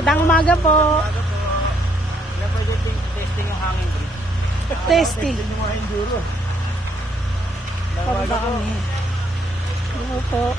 Magandang umaga po. Na pwede testing yung hangin bridge. Testing. Testing yung mga enduro. Pababa kami. Ano po?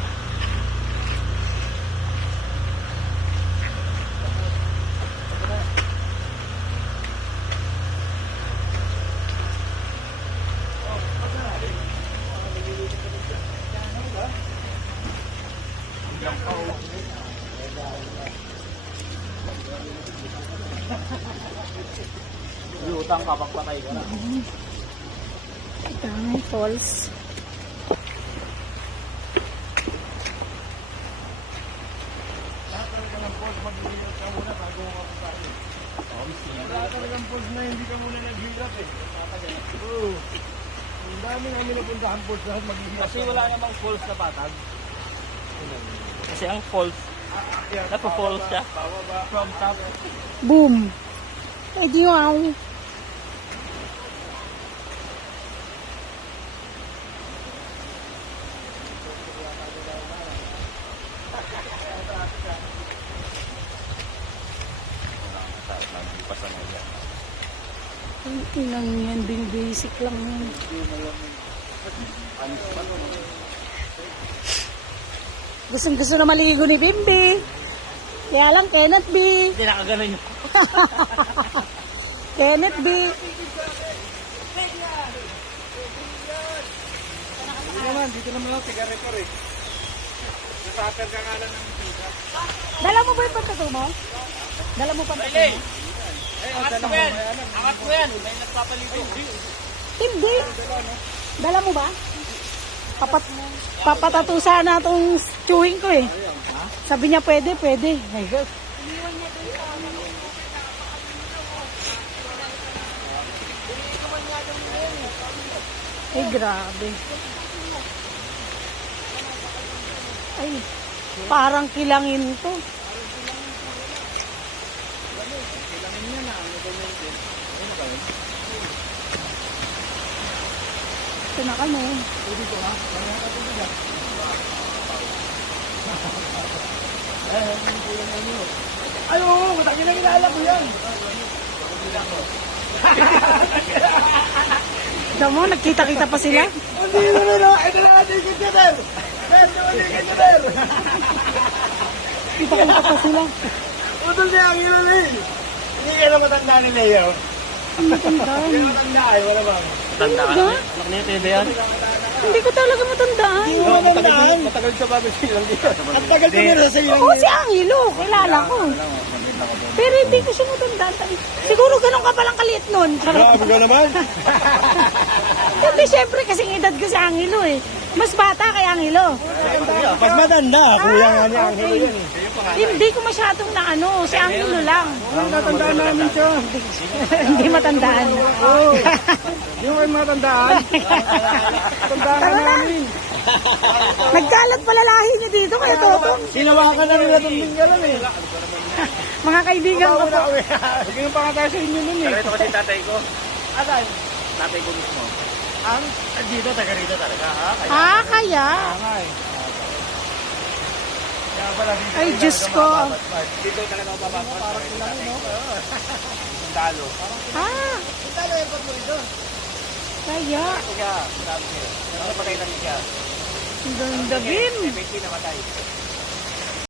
Utang ka, pagpatay ka na. Daming falls. Lahat talaga ng falls, maghihirap ka muna bago mo kapatay. Lahat talaga ng falls na hindi ka muna naghihirap eh. Oo. Ang dami namin napuntahan falls lahat maghihirap. Kasi wala namang falls na patag. Kasi ang falls, napo-falls siya. From top. Boom. Eh di wow. Ang lang yan, basic lang yan. Gusto na maligo ni Bimbi. Kaya lang, Kenneth B. Hindi nakaganon yun. Kenneth B. Dito naman lang, sigareto rin. Nasapper ka nga lang ng sigaret. Dala mo ba yung pagkato mo? Dala mo pagkato mo? Angat mo yan! Angat mo yan! May nagpapaligo. Hindi. Dala mo ba? Papatato sana itong chewing ko eh. Sabi niya pwede. My God. Ay, grabe. Ay, parang kilangin to. Ito na kami. Ay, oo! Matangin na kilala mo yan! Ito mo, nagkita-kita pa sila. Hindi na na! Ito na natin yung container! Ito na natin yung container! Kita-kita pa sila. Utol niya ang yun eh! Hindi ka na matanda ni Leo. Ang matandaan. Hindi ka matanda eh, wala ba? Matanda ka? Anak niya, Tede yan? Hindi ko talaga matandaan. Hindi mo matandaan. Matagal sa bago silang dito. Ang tagal tumira sa iyo. Oo, si Angelo. Kilala ko. Pero hindi ko siya matandaan. Siguro ganun ka palang kaliit nun. Grabe ka naman. Hindi, syempre kasing edad ko si Angelo eh. Mas bata kay Angelo. Mas matanda. Kuya nga ni okay. Angelo yan eh. Hindi ko masyadong na ano. Si Angelo lang. Ang natandaan namin siya. Hindi matandaan. Oo. Yung kayo matandaan. Tandaan ka namin. Nagkalat pala lahi niya dito kaya Toto. Sinawakan na rin natin linggaran eh. Mga kaibigan ko po. Ganun pa nga tayo sa inyo nun eh. Ito kasi tatay ko. Asan? Tatay ko mismo. Ang? Dito, taga rito talaga. Ah, kaya. Kaya pala dito. Ay, Diyos ko. Dito talaga ako bababa. Parang ilang no? Sundalo. Ah, Sundalo yung pag mo ito. kaya. Ito siya. Sundalo siya. Ano patay na rin siya? Ang ganda, Bim. MVP namatay.